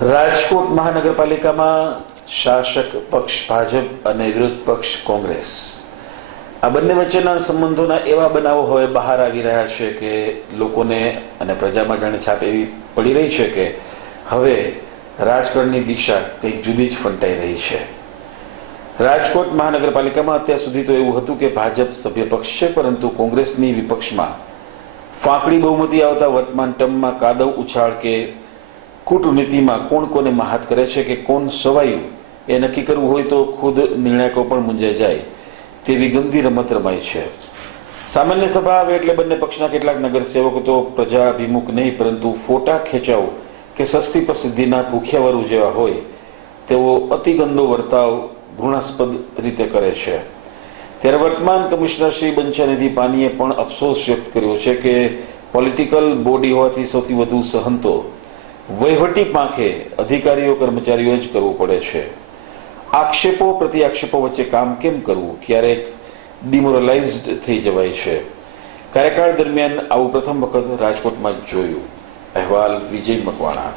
રાજકોટ મહાનગરપાલિકામાં શાસક પક્ષ ભાજપ અને વિરોધ પક્ષ કોંગ્રેસ. આ બંને વચ્ચેના સંબંધોના એવા બનાવો હવે બહાર આવી રહ્યા છે કે લોકોને અને પ્રજામાં જાણે છાપ એવી પડી રહી છે કે હવે રાજકારણની દિશા કંઈક જુદી જ ફંટાઈ રહી છે. રાજકોટ મહાનગરપાલિકામાં અત્યાર સુધી તો એવું હતું કે ભાજપ સભ્ય પક્ષ છે, પરંતુ કોંગ્રેસની વિપક્ષમાં ફાંકડી બહુમતી આવતા વર્તમાન ટર્મમાં કાદવ ઉછાળ કે કૂટનીતિમાં કોણ કોને મહાત કરે છે કે કોણ સવાયું એ નક્કી કરવું હોય તો ખુદ નિર્ણાયકો પણ મૂંઝાઈ જાય તેવી ગંદી રમત રમાય છે. સામાન્ય સભા આવે એટલે બંને પક્ષના કેટલાક નગરસેવકો તો પ્રજાભિમુખ નહીં, પરંતુ ફોટા ખેંચાવ કે સસ્તી પ્રસિદ્ધિના ભૂખ્યાવરુ જેવા હોય તેવો અતિ ગંદો વર્તાવ ઘૃણાસ્પદ રીતે કરે છે. ત્યારે વર્તમાન કમિશનર શ્રી બંછાનિધિ પાનીએ પણ અફસોસ વ્યક્ત કર્યો છે કે પોલિટિકલ બોડી હોવાથી સૌથી વધુ સહન તો વહીવટી પાંખે અધિકારીઓ કર્મચારીઓ જ કરવું પડે છે. આક્ષેપો પ્રતિ આક્ષેપો વચ્ચે કામ કેમ કરવું? ક્યારેક ડિમોરલાઇઝડ થઈ જવાય છે. કાર્યકાળ દરમિયાન આવું પ્રથમ વખત રાજકોટમાં જોયું. અહેવાલ વિજય મકવાણા.